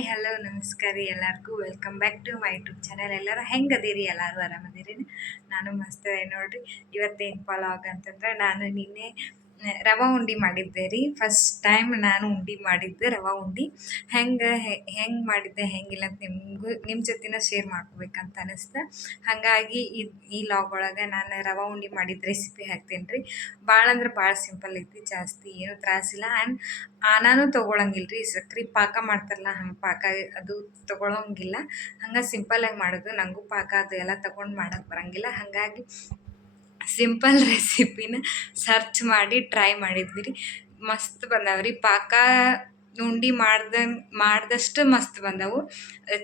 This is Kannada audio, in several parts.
ಹಾಯ್, ಹಲೋ, ನಮಸ್ಕಾರ ರೀ ಎಲ್ಲರಿಗೂ. Welcome back to my YouTube channel ಎಲ್ಲರೂ ಹೆಂಗೆ ಅದೀರಿ? ಎಲ್ಲರೂ ಆರಾಮದಿರಿ ನಾನು ಮಸ್ತ್ ಏನು ಇವತ್ತೇನು ಆಗ ಅಂತಂದ್ರೆ ನಾನು ನಿನ್ನೆ ರವೆ ಉಂಡೆ ಮಾಡಿದ್ದೆ ರೀ. ಫಸ್ಟ್ ಟೈಮ್ ನಾನು ಉಂಡೆ ಮಾಡಿದ್ದೆ ರವೆ ಉಂಡೆ. ಹೆಂಗೆ ಹೆಂಗೆ ಮಾಡಿದ್ದೆ ಹೆಂಗಿಲ್ಲ ಅಂತ ನಿಮಗೂ ನಿಮ್ಮ ಜೊತೆನ ಶೇರ್ ಮಾಡ್ಕೋಬೇಕಂತ ಅನಿಸ್ತು. ಹಾಗಾಗಿ ಈ ಈ ಲಾಗ್ ಒಳಗೆ ನಾನು ರವೆ ಉಂಡೆ ಮಾಡಿದ ರೆಸಿಪಿ ಹಾಕ್ತೇನೆ ರೀ. ಭಾಳ ಅಂದ್ರೆ ಭಾಳ ಸಿಂಪಲ್ ಐತಿ, ಜಾಸ್ತಿ ಏನು ತ್ರಾಸಿಲ್ಲ ಆ್ಯಂಡ್ ಆನಾನು ತೊಗೊಳಂಗಿಲ್ಲ ರೀ. ಸಕ್ರೆ ಪಾಕ ಮಾಡ್ತಾರಲ್ಲ, ಹಂಗೆ ಪಾಕ ಅದು ತೊಗೊಳಂಗಿಲ್ಲ. ಹಂಗೆ ಆಗಿ ಮಾಡೋದು. ನನಗೂ ಪಾಕ ಅದು ಎಲ್ಲ ತೊಗೊಂಡು ಮಾಡೋಕ್ಕೆ ಬರಂಗಿಲ್ಲ. ಹಾಗಾಗಿ ಸಿಂಪಲ್ ರೆಸಿಪಿನ ಸರ್ಚ್ ಮಾಡಿ ಟ್ರೈ ಮಾಡಿದ್ವಿ ರೀ. ಮಸ್ತ್ ಬಂದಾವ ರೀ. ಪಾಕ ಉಂಡೆ ಮಾಡ್ದ, ಮಾಡ್ದಷ್ಟು ಮಸ್ತ್ ಬಂದವು.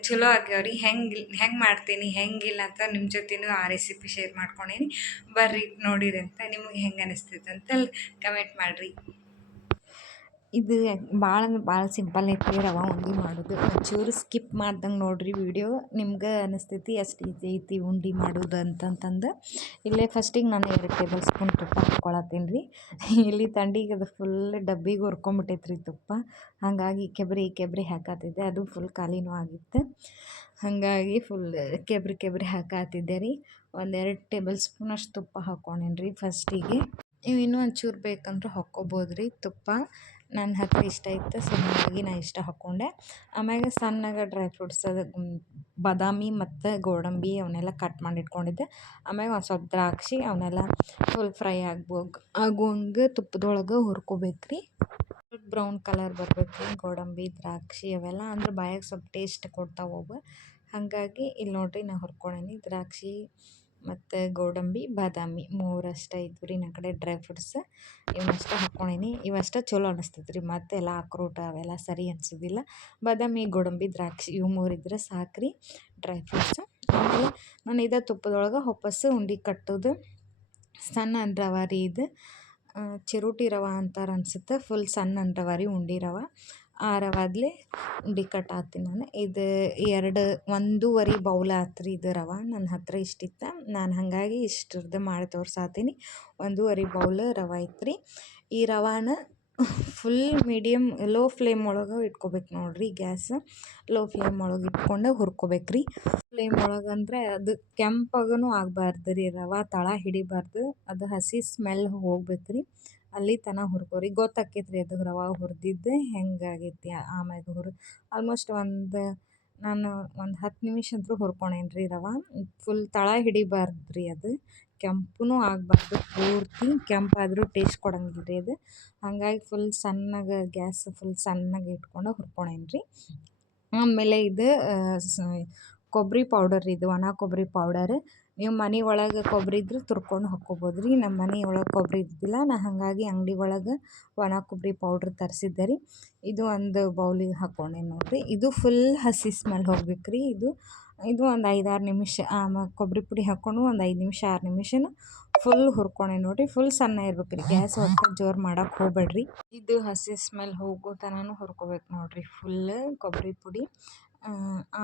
ಚಲೋ ಆಗ್ಯಾವ ರೀ. ಹೆಂಗೆ ಹೆಂಗೆ ಮಾಡ್ತೀನಿ ಹೆಂಗಿಲ್ಲ ಅಂತ ನಿಮ್ಮ ಜೊತೆನೂ ಆ ರೆಸಿಪಿ ಶೇರ್ ಮಾಡ್ಕೊಂಡೀನಿ ಬರ್ರಿ, ನೋಡಿರಿ ಅಂತ ನಿಮಗೆ ಹೆಂಗೆ ಅನಿಸ್ತೈತೆ ಅಂತ ಕಮೆಂಟ್ ಮಾಡಿರಿ. ಇದು ಭಾಳ ಅಂದ್ರೆ ಭಾಳ ಸಿಂಪಲ್ ಐತಿ ರವೆ ಉಂಡೆ ಮಾಡೋದು. ಒಂಚೂರು ಸ್ಕಿಪ್ ಮಾಡ್ದಂಗೆ ನೋಡಿರಿ ವಿಡಿಯೋ ನಿಮ್ಗೆ ಅನಿಸ್ತೈತಿ ಎಷ್ಟು ಈಸಿ ಐತಿ ಉಂಡೆ ಮಾಡೋದು ಅಂತಂತಂದು. ಇಲ್ಲೇ ಫಸ್ಟಿಗೆ ನಾನು ಎರಡು ಟೇಬಲ್ ಸ್ಪೂನ್ ತುಪ್ಪ ಹಾಕ್ಕೊಳತ್ತೀನಿ ರೀ ಇಲ್ಲಿ ತಂಡಿಗೆ ಅದು ಫುಲ್ ಡಬ್ಬಿಗೆ ಹುರ್ಕೊಂಬಿಟ್ಟೈತೆ ರೀ ತುಪ್ಪ. ಹಾಗಾಗಿ ಕೆಬ್ರಿ ಕೆಬ್ರಿ ಹಾಕತ್ತಿದ್ದೆ ಅದು ಫುಲ್ ಖಾಲಿನೂ ಆಗಿತ್ತು. ಹಾಗಾಗಿ ಫುಲ್ ಕೆಬ್ರಿ ಕೆಬ್ರಿ ಹಾಕತ್ತಿದ್ದೆ ರೀ. ಒಂದೆರಡು ಟೇಬಲ್ ಸ್ಪೂನ್ ಅಷ್ಟು ತುಪ್ಪ ಹಾಕ್ಕೊಂಡೇನಿ ರೀ ಫಸ್ಟಿಗೆ ನೀವು ಇನ್ನೂ ಒಂಚೂರು ಬೇಕಂದ್ರೆ ಹಾಕ್ಕೋಬೋದು ರೀ ತುಪ್ಪ. ನನ್ನ ಹತ್ತಿರ ಇಷ್ಟ ಇತ್ತು ಸೊ ಹಾಗಾಗಿ ನಾ ಇಷ್ಟ ಹಾಕ್ಕೊಂಡೆ ಆಮ್ಯಾಗ ಸಣ್ಣಗೆ ಡ್ರೈ ಫ್ರೂಟ್ಸ್ ಅದು ಬಾದಾಮಿ ಮತ್ತು ಗೋಡಂಬಿ ಅವನ್ನೆಲ್ಲ ಕಟ್ ಮಾಡಿ ಇಟ್ಕೊಂಡಿದ್ದೆ. ಆಮ್ಯಾಗ ಒಂದು ಸ್ವಲ್ಪ ದ್ರಾಕ್ಷಿ ಅವನ್ನೆಲ್ಲ ಫುಲ್ ಫ್ರೈ ಆಗ್ಬೋಗ್, ಆಗುವಂಗೆ ತುಪ್ಪದೊಳಗೆ ಹುರ್ಕೋಬೇಕು ರೀ ಬ್ರೌನ್ ಕಲರ್ ಬರ್ಬೇಕು ರೀ ಗೋಡಂಬಿ, ದ್ರಾಕ್ಷಿ ಅವೆಲ್ಲ ಅಂದ್ರೆ ಬಾಯಾಗೆ ಸ್ವಲ್ಪ ಟೇಸ್ಟ್ ಕೊಡ್ತಾವೆ ಹಾಗಾಗಿ ಇಲ್ಲಿ ನೋಡಿರಿ ನಾ ಹುರ್ಕೊಂಡೇನಿ ದ್ರಾಕ್ಷಿ ಮತ್ತು ಗೋಡಂಬಿ, ಬಾದಾಮಿ ಮೂರಷ್ಟೇ ಇದ್ವು ರೀ ನನ್ನ ಕಡೆ ಡ್ರೈ ಫ್ರೂಟ್ಸ್ ಇವನ್ನಷ್ಟೇ ಹಾಕ್ಕೊಂಡೀನಿ ಇವಷ್ಟು ಚಲೋ ಅನಿಸ್ತೈತೆ ರೀ ಮತ್ತೆಲ್ಲ ಅಕ್ರೋಟ ಅವೆಲ್ಲ ಸರಿ ಅನ್ಸೋದಿಲ್ಲ. ಬಾದಾಮಿ, ಗೋಡಂಬಿ, ದ್ರಾಕ್ಷಿ ಇವು ಮೂರು ಇದ್ರೆ ಸಾಕು ರೀ ಡ್ರೈ ಫ್ರೂಟ್ಸ್ ಆಮೇಲೆ ನಾನು ಇದೇ ತುಪ್ಪದೊಳಗೆ ವಾಪಸ್ಸು ಉಂಡೆ ಕಟ್ಟೋದು. ಸಣ್ಣ ರವೆ ಇದು. ಚಿರೋಟಿ ರವೆ ಅಂತಾರೆ ಅನ್ಸುತ್ತೆ. ಫುಲ್ ಸಣ್ಣ ರವೆ ರೀ ಉಂಡೆ ರವೆ. ಆ ರವಾದ್ಲೆ ಕಟ್ ಕಟ್ಟಾತೀನಿ ನಾನು. ಇದು ಎರಡು, ಒಂದೂವರೆ ಬೌಲ್ ಆತು ರೀ ಇದು ರವೆ. ನನ್ನ ಹತ್ರ ಇಷ್ಟಿತ್ತು. ನಾನು ಹಾಗಾಗಿ ಇಷ್ಟರದ್ದು ಮಾಡಿ ತೋರ್ಸಾತೀನಿ. ಒಂದೂವರೆ ಬೌಲ್ ರವೆ ಇತ್ತು ರೀ ಈ ರವಾನ ಫುಲ್ ಮೀಡಿಯಮ್ ಲೋ ಫ್ಲೇಮ್ ಒಳಗೆ ಇಟ್ಕೋಬೇಕು ನೋಡಿರಿ ಗ್ಯಾಸ್. ಲೋ ಫ್ಲೇಮ್ ಒಳಗೆ ಇಟ್ಕೊಂಡು ಹುರ್ಕೋಬೇಕು ರೀ ಫ್ಲೇಮ್ ಒಳಗೆ ಅಂದರೆ ಅದು ಕೆಂಪಾಗೂ ಆಗಬಾರ್ದು ರೀ ರವೆ. ತಳ ಹಿಡಿಬಾರ್ದು. ಅದು ಹಸಿ ಸ್ಮೆಲ್ ಹೋಗ್ಬೇಕು ರೀ ಅಲ್ಲಿ ತನಕ ಹುರ್ಕೋರಿ. ಗೊತ್ತಾಕೈತೆ ರೀ ಅದು ರವೆ ಹುರಿದಿದ್ದು. ಹೆಂಗಾಗೈತಿ? ಆಮ್ಯಾಗ ಹುರ್ ಆಲ್ಮೋಸ್ಟ್ ಒಂದು ನಾನು ಒಂದು ಹತ್ತು ನಿಮಿಷ ಅಂತೂ ಹುರ್ಕೊಂಡೇನಿ ರೀ ರವೆ. ಫುಲ್ ತಳ ಹಿಡಿಬಾರ್ದು ರೀ ಅದು. ಕೆಂಪೂ ಆಗಬಾರ್ದು. ಪೂರ್ತಿ ಕೆಂಪಾದರೂ ಟೇಸ್ಟ್ ಕೊಡಂಗಿಲ್ಲ ರೀ ಅದು. ಹಾಗಾಗಿ ಫುಲ್ ಸಣ್ಣಗೆ, ಗ್ಯಾಸ್ ಫುಲ್ ಸಣ್ಣಗೆ ಇಟ್ಕೊಂಡು ಹುರ್ಕೊಂಡೇನಿ ರೀ ಆಮೇಲೆ ಇದು ಕೊಬ್ಬರಿ ಪೌಡರ್ ಇದು, ಒಣ ಕೊಬ್ಬರಿ ಪೌಡರ್ ನೀವು ಮನೆ ಒಳಗೆ ಕೊಬ್ಬರಿ ಇದ್ರೆ ತುರ್ಕೊಂಡು ಹಾಕ್ಕೋಬೋದು ರೀ. ನಮ್ಮ ಮನೆ ಒಳಗೆ ಕೊಬ್ಬರಿ ಇದ್ದಿಲ್ಲ ನಾ ಹಾಗಾಗಿ ಅಂಗಡಿ ಒಳಗೆ ಒಣ ಕೊಬ್ಬರಿ ಪೌಡ್ರ್ ತರಿಸಿದ್ದೆ ರೀ. ಇದು ಒಂದು ಬೌಲಿಗೆ ಹಾಕೊಂಡೆ ನೋಡಿರಿ. ಇದು ಫುಲ್ ಹಸಿ ಸ್ಮೆಲ್ ಹೋಗ್ಬೇಕು ರೀ ಇದು. ಇದು ಒಂದು ಐದಾರು ನಿಮಿಷ ಕೊಬ್ಬರಿ ಪುಡಿ ಹಾಕ್ಕೊಂಡು ಒಂದು ಐದು ನಿಮಿಷ, ಆರು ನಿಮಿಷನೂ ಫುಲ್ ಹುರ್ಕೊಂಡೆ ನೋಡಿರಿ. ಫುಲ್ ಸಣ್ಣ ಇರ್ಬೇಕು ರೀ. ಗ್ಯಾಸ್ ಒಟ್ಟು ಜೋರು ಮಾಡೋಕೆ ಹೋಗ್ಬೇಡ್ರಿ. ಇದು ಹಸಿ ಸ್ಮೆಲ್ ಹೋಗೋ ತನಕ ಹುರ್ಕೋಬೇಕು ನೋಡಿರಿ. ಫುಲ್ ಕೊಬ್ಬರಿ ಪುಡಿ.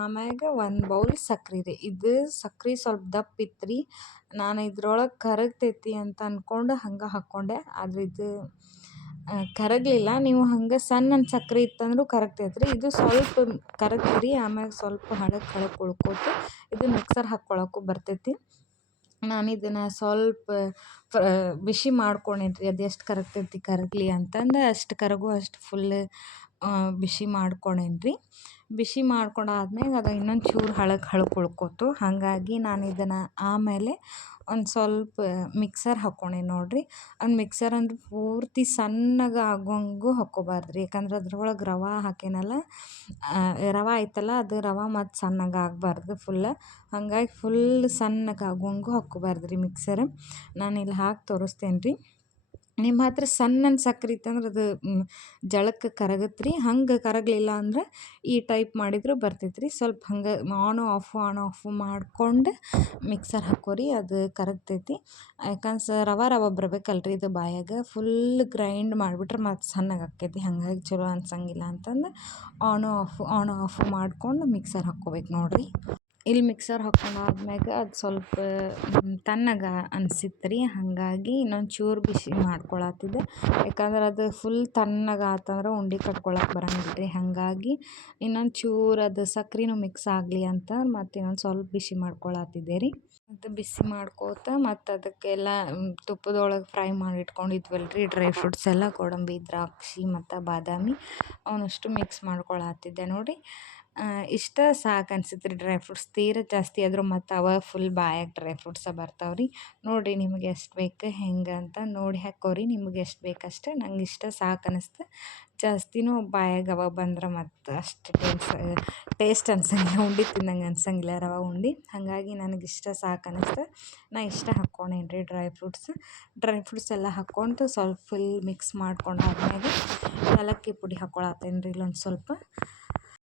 ಆಮ್ಯಾಗ ಒಂದು ಬೌಲ್ ಸಕ್ರೆ ರೀ. ಇದು ಸಕ್ರೆ ಸ್ವಲ್ಪ ದಪ್ಪ ಇತ್ತು ರೀ ನಾನು ಇದ್ರೊಳಗೆ ಕರಗ್ತೈತಿ ಅಂತ ಅಂದ್ಕೊಂಡು ಹಂಗೆ ಹಾಕ್ಕೊಂಡೆ ಆದ್ರೆ ಇದು ಕರಗಲಿಲ್ಲ. ನೀವು ಹಂಗೆ ಸಣ್ಣ ಸಕ್ರೆ ಇತ್ತಂದ್ರೂ ಕರಗ್ತೈತೆ ರೀ ಇದು ಸ್ವಲ್ಪ ಕರಗ್ತು ರೀ ಆಮ್ಯಾಗ ಸ್ವಲ್ಪ ಹಳಕ್ಕೆ ಹಳಕ್ಕೆ ಉಳ್ಕೋತು. ಇದು ಮಿಕ್ಸರ್ ಹಾಕ್ಕೊಳಕ್ಕೂ ಬರ್ತೈತಿ. ನಾನು ಇದನ್ನು ಸ್ವಲ್ಪ ಬಿಸಿ ಮಾಡ್ಕೊಂಡೇನಿ ರೀ ಅದು ಎಷ್ಟು ಕರಗ್ತೈತಿ ಕರಗಲಿ ಅಂತಂದು ಅಷ್ಟು ಕರಗು ಅಷ್ಟು ಫುಲ್ ಬಿಸಿ ಮಾಡ್ಕೊಂಡೇನಿ ಬಿಸಿ ಮಾಡ್ಕೊಂಡಾದ್ಮೇಲೆ ಅದು ಇನ್ನೊಂದು ಚೂರು ಹಳಕ್ಕೆ ಹಳಕ್ ಉಳ್ಕೋತು ಹಾಗಾಗಿ ನಾನು ಇದನ್ನು ಆಮೇಲೆ ಒಂದು ಸ್ವಲ್ಪ ಮಿಕ್ಸರ್ ಹಾಕ್ಕೊಂಡೇನಿ ನೋಡಿರಿ. ಒಂದು ಮಿಕ್ಸರ್ ಅಂದ್ರೆ ಪೂರ್ತಿ ಸಣ್ಣಗೆ ಆಗೋಂಗು ಹಾಕ್ಕೋಬಾರ್ದು ರೀ ಯಾಕಂದ್ರೆ ಅದ್ರೊಳಗೆ ರವೆ ಹಾಕೇನಲ್ಲ ರವೆ ಐತಲ್ಲ ಅದು ರವೆ ಮತ್ತು ಸಣ್ಣಗೆ ಆಗಬಾರ್ದು ಫುಲ್ಲ ಹಾಗಾಗಿ ಫುಲ್ ಸಣ್ಣಗೆ ಆಗೋಂಗು ಹಾಕ್ಕೋಬಾರ್ದು ರೀ ಮಿಕ್ಸರ್. ನಾನು ಇಲ್ಲಿ ಹಾಕಿ ತೋರಿಸ್ತೇನೆ ರೀ ನಿಮ್ಮ ಹತ್ರ ಸಣ್ಣ ಸಕ್ರೆ ಇತ್ತಂದ್ರೆ ಅದು ಜಳಕ್ಕೆ ಕರಗತ್ತೆ ರೀ ಹಂಗೆ ಕರಗಲಿಲ್ಲ ಅಂದ್ರೆ ಈ ಟೈಪ್ ಮಾಡಿದರೂ ಬರ್ತೈತೆ ರೀ ಸ್ವಲ್ಪ ಹಂಗೆ ಆನ್ ಆಫು ಆನ್ ಆಫು ಮಾಡ್ಕೊಂಡು ಮಿಕ್ಸರ್ ಹಾಕೋರಿ, ಅದು ಕರಗ್ತೈತಿ. ಯಾಕಂದ್ರೆ ಸ ರವೆ ರವೆ ಬರಬೇಕಲ್ರಿ ಇದು ಬಾಯಾಗ. ಫುಲ್ ಗ್ರೈಂಡ್ ಮಾಡಿಬಿಟ್ರೆ ಮತ್ತು ಸಣ್ಣಗೆ ಆಕ್ಕೈತಿ. ಹಾಗಾಗಿ ಚಲೋ ಅನ್ಸಂಗಿಲ್ಲ ಅಂತಂದು ಆನ್ ಆಫು ಆನ್ ಆಫು ಮಾಡ್ಕೊಂಡು ಮಿಕ್ಸರ್ ಹಾಕ್ಕೋಬೇಕು ನೋಡಿರಿ. ಇಲ್ಲಿ ಮಿಕ್ಸರ್ ಹಾಕ್ಕೊಂಡಾದ್ಮ್ಯಾಗ ಅದು ಸ್ವಲ್ಪ ತಣ್ಣಗೆ ಅನ್ಸಿತ್ತು ರೀ ಹಾಗಾಗಿ ಇನ್ನೊಂದು ಚೂರು ಬಿಸಿ ಮಾಡ್ಕೊಳತ್ತಿದ್ದೆ. ಯಾಕಂದ್ರೆ ಅದು ಫುಲ್ ತಣ್ಣಗೆ ಆತಂದ್ರೆ ಉಂಡೆ ಕಟ್ಕೊಳಕ್ಕೆ ಬರಂಗಿಲ್ಲ ರೀ ಹಾಗಾಗಿ ಇನ್ನೊಂದು ಚೂರು ಅದು ಸಕ್ರೆನೂ ಮಿಕ್ಸ್ ಆಗಲಿ ಅಂತ ಮತ್ತು ಇನ್ನೊಂದು ಸ್ವಲ್ಪ ಬಿಸಿ ಮಾಡ್ಕೊಳತ್ತಿದ್ದೆ ರೀ. ಮತ್ತು ಬಿಸಿ ಮಾಡ್ಕೋತ ಮತ್ತು ಅದಕ್ಕೆಲ್ಲ ತುಪ್ಪದೊಳಗೆ ಫ್ರೈ ಮಾಡಿ ಇಟ್ಕೊಂಡಿದ್ವಲ್ಲ ರೀ ಡ್ರೈ ಫ್ರೂಟ್ಸ್ ಎಲ್ಲ ಗೋಡಂಬಿ ದ್ರಾಕ್ಷಿ ಮತ್ತು ಬಾದಾಮಿ ಅವನಷ್ಟು ಮಿಕ್ಸ್ ಮಾಡ್ಕೊಳತ್ತಿದ್ದೆ ನೋಡಿ ಇಷ್ಟ ಸಾಕು ಅನ್ಸುತ್ತೆ ರೀ ಡ್ರೈ ಫ್ರೂಟ್ಸ್. ತೀರ ಜಾಸ್ತಿ ಆದರೂ ಮತ್ತು ಅವ ಫುಲ್ ಬಾಯಾಗ ಡ್ರೈ ಫ್ರೂಟ್ಸ ಬರ್ತಾವೆ ರೀ ನೋಡಿರಿ ನಿಮ್ಗೆ ಎಷ್ಟು ಬೇಕು, ಹೆಂಗೆ ಅಂತ ನೋಡಿ ಹಾಕೋರಿ. ನಿಮ್ಗೆ ಎಷ್ಟು ಬೇಕಷ್ಟು ನಂಗೆ ಇಷ್ಟ ಸಾಕು ಅನಿಸ್ತು ಜಾಸ್ತಿನೂ ಬಾಯಾಗ ಅವ ಬಂದ್ರೆ ಮತ್ತು ಅಷ್ಟು ಟೇಸ್ಟ್ ಟೇಸ್ಟ್ ಅನ್ಸಂಗಿಲ್ಲ. ಉಂಡೆ ತಿನ್ನಂಗೆ ಅನ್ಸಂಗಿಲ್ಲ ರವೆ ಉಂಡೆ. ಹಾಗಾಗಿ ನನಗೆ ಇಷ್ಟ ಸಾಕು ಅನಿಸ್ತು ನಾ ಇಷ್ಟ ಹಾಕ್ಕೊಂಡೇನಿ ರೀ ಡ್ರೈ ಫ್ರೂಟ್ಸ್. ಡ್ರೈ ಫ್ರೂಟ್ಸ್ ಎಲ್ಲ ಹಾಕ್ಕೊಂಡು ಸ್ವಲ್ಪ ಫುಲ್ ಮಿಕ್ಸ್ ಮಾಡ್ಕೊಂಡು ಆದ್ಮೇಲೆ ಏಲಕ್ಕಿ ಪುಡಿ ಹಾಕ್ಕೊಳತ್ತೇನೆ ರೀ ಇಲ್ಲೊಂದು ಸ್ವಲ್ಪ.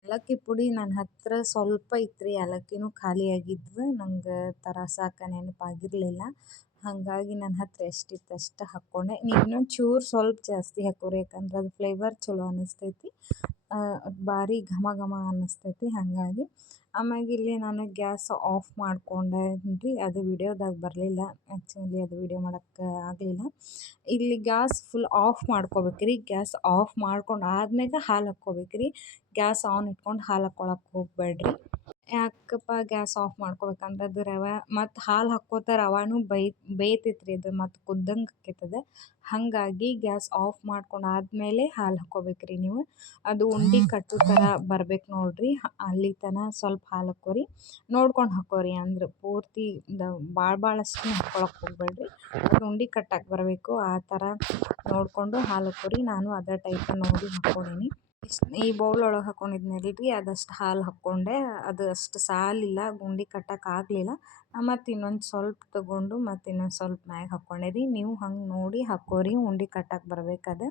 ಏಲಕ್ಕಿ ಪುಡಿ ನನ್ನ ಹತ್ತಿರ ಸ್ವಲ್ಪ ಇತ್ತು ರೀ ಏಲಕ್ಕಿನೂ ಖಾಲಿಯಾಗಿದ್ವು, ನಂಗೆ ತರಸಾಕ ನೆನಪಾಗಿರಲಿಲ್ಲ. ಹಾಗಾಗಿ ನನ್ನ ಹತ್ರ ಎಷ್ಟಿತ್ತು ಅಷ್ಟು ಹಾಕ್ಕೊಂಡೆ ಇನ್ನೊಂದು ಚೂರು ಸ್ವಲ್ಪ ಜಾಸ್ತಿ ಹಾಕೋರಿ, ಯಾಕಂದ್ರೆ ಅದು ಫ್ಲೇವರ್ ಚಲೋ ಅನ್ನಿಸ್ತೈತಿ ಭಾರಿ ಘಮ ಘಮ ಅನ್ನಿಸ್ತೈತಿ ಹಾಗಾಗಿ. ಆಮ್ಯಾಗ ಇಲ್ಲಿ ನಾನು ಗ್ಯಾಸ್ ಆಫ್ ಮಾಡ್ಕೊಂಡೆ ರೀ ಅದು ವಿಡಿಯೋದಾಗ ಬರಲಿಲ್ಲ. ಆ್ಯಕ್ಚುಲಿ ಅದು ವಿಡಿಯೋ ಮಾಡೋಕ್ಕೆ ಆಗಲಿಲ್ಲ. ಇಲ್ಲಿ ಗ್ಯಾಸ್ ಫುಲ್ ಆಫ್ ಮಾಡ್ಕೋಬೇಕು ರೀ ಗ್ಯಾಸ್ ಆಫ್ ಮಾಡ್ಕೊಂಡು ಆದ್ಮ್ಯಾಗ ಹಾಲು ಹಾಕ್ಕೋಬೇಕು ರೀ ಗ್ಯಾಸ್ ಆನ್ ಇಟ್ಕೊಂಡು ಹಾಲು ಹಾಕ್ಕೊಳಕ್ಕೆ ಹೋಗಬೇಡ್ರಿ. ಯಾಕಪ್ಪ ಗ್ಯಾಸ್ ಆಫ್ ಮಾಡ್ಕೊಬೇಕಂದ್ರೆ ಅದು ರವೆ, ಮತ್ತು ಹಾಲು ಹಾಕ್ಕೋತ ರವಾನು ಬೇಯ್ತೈತೆ ರೀ ಅದು ಮತ್ತು ಕುದ್ದಂಗೆ ಆಕೈತದ ಹಾಗಾಗಿ ಗ್ಯಾಸ್ ಆಫ್ ಮಾಡ್ಕೊಂಡು ಆದಮೇಲೆ ಹಾಲು ಹಾಕ್ಕೋಬೇಕು ರೀ ನೀವು. ಅದು ಉಂಡೆ ಕಟ್ಟೋ ಥರ ಬರ್ಬೇಕು ನೋಡಿರಿ ಅಲ್ಲಿ ತನಕ ಸ್ವಲ್ಪ ಹಾಲು ಹಾಕ್ಕೋರಿ. ನೋಡ್ಕೊಂಡು ಹಾಕ್ಕೋರಿ ಅಂದ್ರೆ ಪೂರ್ತಿ ದ ಭಾಳ ಭಾಳಷ್ಟು ಹಾಕ್ಕೊಳಕ್ಕೆ ಹೋಗಬೇಡ್ರಿ. ಅದು ಉಂಡೆ ಕಟ್ಟಕ್ಕೆ ಬರಬೇಕು, ಆ ಥರ ನೋಡಿಕೊಂಡು ಹಾಲು ಹಾಕ್ಕೋರಿ. ನಾನು ಅದೇ ಟೈಪ್ ನೋಡಿ ಹಾಕ್ಕೊಂಡೀನಿ ಈ ಬೌಲ್ ಒಳಗೆ ಹಾಕ್ಕೊಂಡಿದ್ನಲ್ಲ ರೀ ಅದಷ್ಟು ಹಾಲು ಹಾಕ್ಕೊಂಡೆ. ಅದು ಅಷ್ಟು ಸಾಲಿಲ್ಲ, ಗುಂಡಿ ಕಟ್ಟೋಕ್ಕಾಗಲಿಲ್ಲ ಮತ್ತು ಇನ್ನೊಂದು ಸ್ವಲ್ಪ ತೊಗೊಂಡು ಮತ್ತು ಇನ್ನೊಂದು ಸ್ವಲ್ಪ ಮ್ಯಾಗ ಹಾಕ್ಕೊಂಡೆ. ರೀ, ನೀವು ಹಂಗೆ ನೋಡಿ ಹಾಕ್ಕೋರಿ ಉಂಡೆ ಕಟ್ಟಕ್ಕೆ ಬರ್ಬೇಕದು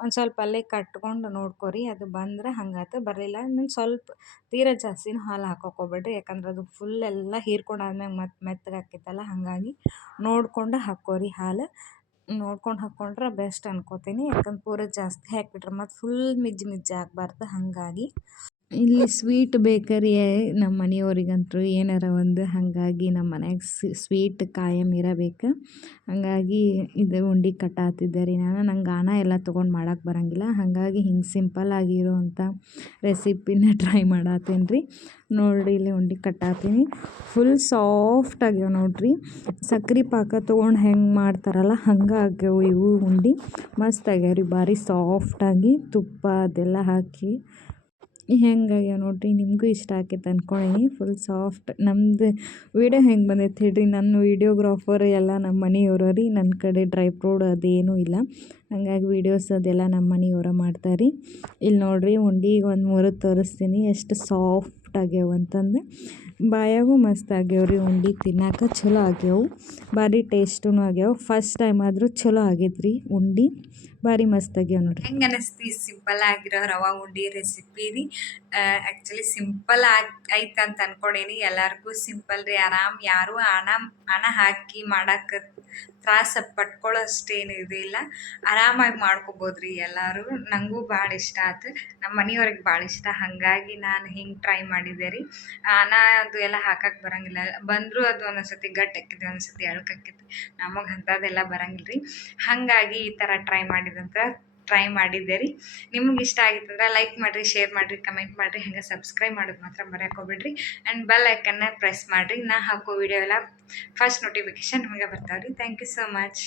ಒಂದು ಸ್ವಲ್ಪ ಅಲ್ಲೇ ಕಟ್ಕೊಂಡು ನೋಡ್ಕೊರಿ, ಅದು ಬಂದ್ರೆ ಹಂಗಾತು ಬರಲಿಲ್ಲ. ಇನ್ನೊಂದು ಸ್ವಲ್ಪ ತೀರ ಜಾಸ್ತಿನೂ ಹಾಲು ಹಾಕೋಕೋಬೇಡ್ರಿ, ಯಾಕಂದ್ರೆ ಅದು ಫುಲ್ ಎಲ್ಲ ಹೀರ್ಕೊಂಡು ಮತ್ತೆ ಮತ್ತು ಮೆತ್ತಗೆ ಆಕೈತಲ್ಲ ಹಾಗಾಗಿ ನೋಡ್ಕೊಂಡು ಹಾಕೋರಿ ಹಾಲು. ನೋಡ್ಕೊಂಡು ಹಾಕ್ಕೊಂಡ್ರೆ ಬೆಸ್ಟ್ ಅನ್ಕೋತೀನಿ. ಯಾಕಂದ್ರೆ ಪೂರ ಜಾಸ್ತಿ ಹಾಕ್ಬಿಟ್ರೆ ಮತ್ತು ಫುಲ್ ಮಿಜ್ಜು ಮಿಜ್ಜು ಆಗಬಾರ್ದು ಹಾಗಾಗಿ. ಇಲ್ಲಿ ಸ್ವೀಟ್ ಬೇಕರಿ ನಮ್ಮ ಮನೆಯವ್ರಿಗಂತೂ ಏನಾರ ಒಂದು, ಹಾಗಾಗಿ ನಮ್ಮ ಮನ್ಯಾಗ ಸ್ವೀಟ್ ಕಾಯಂ ಇರಬೇಕು. ಹಾಗಾಗಿ ಇದು ಉಂಡೆ ಕಟ್ಟಾತಿದ್ದೆ ರೀ ನಾನು. ನಂಗೆ ಆನ ಎಲ್ಲ ತೊಗೊಂಡು ಮಾಡೋಕ್ಕೆ ಬರೋಂಗಿಲ್ಲ. ಹಾಗಾಗಿ ಹಿಂಗೆ ಸಿಂಪಲ್ ಆಗಿರುವಂಥ ರೆಸಿಪಿನ ಟ್ರೈ ಮಾಡತ್ತೀನಿ ರೀ. ನೋಡಿರಿ, ಇಲ್ಲಿ ಉಂಡೆ ಕಟ್ಟಾತೀನಿ ಫುಲ್ ಸಾಫ್ಟ್ ಆಗ್ಯಾವ ನೋಡಿರಿ. ಸಕ್ರೆ ಪಾಕ ತೊಗೊಂಡು ಹೆಂಗೆ ಮಾಡ್ತಾರಲ್ಲ, ಹಂಗೆ ಆಗ್ಯಾವ ಇವು ಉಂಡೆ. ಮಸ್ತ್ ಆಗ್ಯಾವ ರೀ, ಭಾರಿ ಸಾಫ್ಟಾಗಿ ತುಪ್ಪ ಅದೆಲ್ಲ ಹಾಕಿ ಹೆಂಗಾಗ್ಯಾವ ನೋಡಿರಿ, ನಿಮಗೂ ಇಷ್ಟ ಆಕೈತೆ ಅಂದ್ಕೊಂಡೀನಿ ಫುಲ್ ಸಾಫ್ಟ್ ನಮ್ದು ವೀಡಿಯೋ ಹೆಂಗೆ ಬಂದೈತೆ ಹೇಳ್ರಿ ನನ್ನ ವೀಡಿಯೋಗ್ರಾಫರ್ ಎಲ್ಲ ನಮ್ಮ ಮನೆಯವರು ರೀ ನನ್ನ ಕಡೆ ಡ್ರೈ ಫ್ರೂಡ್ ಅದೇನೂ ಇಲ್ಲ. ಹಂಗಾಗಿ ವೀಡಿಯೋಸ್ ಅದೆಲ್ಲ ನಮ್ಮ ಮನೆಯವ್ರ ಮಾಡ್ತಾರೆ. ಇಲ್ಲಿ ನೋಡಿರಿ, ಉಂಡೆಗೆ ಒಂದು ಮೂರು ತೋರಿಸ್ತೀನಿ, ಎಷ್ಟು ಸಾಫ್ಟ್ ಆಗ್ಯಾವ ಅಂತಂದು. ಬಾಯಾಗೂ ಮಸ್ತ್ ಆಗ್ಯಾವ ರೀ ಉಂಡೆ ತಿನ್ನಾಕ ಚಲೋ ಆಗ್ಯಾವು. ಭಾರಿ ಟೇಸ್ಟೂ ಆಗ್ಯಾವ. ಫಸ್ಟ್ ಟೈಮ್ ಆದರೂ ಚಲೋ ಆಗೈತೆ ರೀ ಉಂಡೆ. ಭಾರಿ ಮಸ್ತ್ ಆಗ್ಯಾವ ನೋಡಿರಿ. ಹೆಂಗೆ ಅನಿಸ್ತಿ? ಸಿಂಪಲ್ ಆಗಿರೋ ರವಾ ಉಂಡೆ ರೆಸಿಪಿ ರೀ. ಆ್ಯಕ್ಚುಲಿ ಸಿಂಪಲ್ ಆಗಿ ಅಂತ ಅನ್ಕೊಂಡೇನಿ. ಎಲ್ಲರಿಗೂ ಸಿಂಪಲ್ ರೀ. ಆರಾಮ್ ಯಾರು ಹಣ ಹಣ ಹಾಕಿ ಮಾಡಕ್ಕೆ ತ್ರಾಸ ಪಟ್ಕೊಳ್ಳೋಷ್ಟೇನು ಇದಿಲ್ಲ ಆರಾಮಾಗಿ ಮಾಡ್ಕೊಬೋದು ರೀ ಎಲ್ಲರೂ. ನನಗೂ ಭಾಳ ಇಷ್ಟ ಆಯ್ತು ನಮ್ಮ ಮನೆಯವ್ರಿಗೆ ಭಾಳ ಇಷ್ಟ. ಹಾಗಾಗಿ ನಾನು ಹಿಂಗೆ ಟ್ರೈ ಮಾಡಿದೆ ರೀ. ಅನ್ನ ಅದು ಎಲ್ಲ ಹಾಕಕ್ಕೆ ಬರಂಗಿಲ್ಲ. ಬಂದರೂ ಅದು ಒಂದೊಂದು ಸತಿ ಗಟ್ಟಿ ಆಕ್ಕೈತಿ ಒಂದೊಂದು ಸತಿ ಎಳ್ಕಾಕೈತಿ ನಮಗೆ ಅಂಥದ್ದೆಲ್ಲ ಬರೋಂಗಿಲ್ಲ ರೀ ಹಾಗಾಗಿ ಈ ಥರ ಟ್ರೈ ಮಾಡಿದಂತ ಟ್ರೈ ಮಾಡಿದ್ದೆ ರೀ. ನಿಮ್ಗೆ ಇಷ್ಟ ಆಗಿತ್ತಂದ್ರೆ ಲೈಕ್ ಮಾಡಿರಿ ಶೇರ್ ಮಾಡಿರಿ ಕಮೆಂಟ್ ಮಾಡಿರಿ, ಹಂಗೆ ಸಬ್ಸ್ಕ್ರೈಬ್ ಮಾಡೋದು ಮಾತ್ರ ಮರೆಯೋಕೆ ಹೋಗ್ಬೇಡ್ರಿ ಆ್ಯಂಡ್ ಬೆಲ್ ಐಕನ್ನ ಪ್ರೆಸ್ ಮಾಡಿರಿ. ನಾ ಹಾಕೋ ವಿಡಿಯೋ ಎಲ್ಲ ಫಸ್ಟ್ ನೋಟಿಫಿಕೇಶನ್ ನಿಮಗೆ ಬರ್ತಾವೆ ರೀ ಥ್ಯಾಂಕ್ ಯು ಸೊ ಮಚ್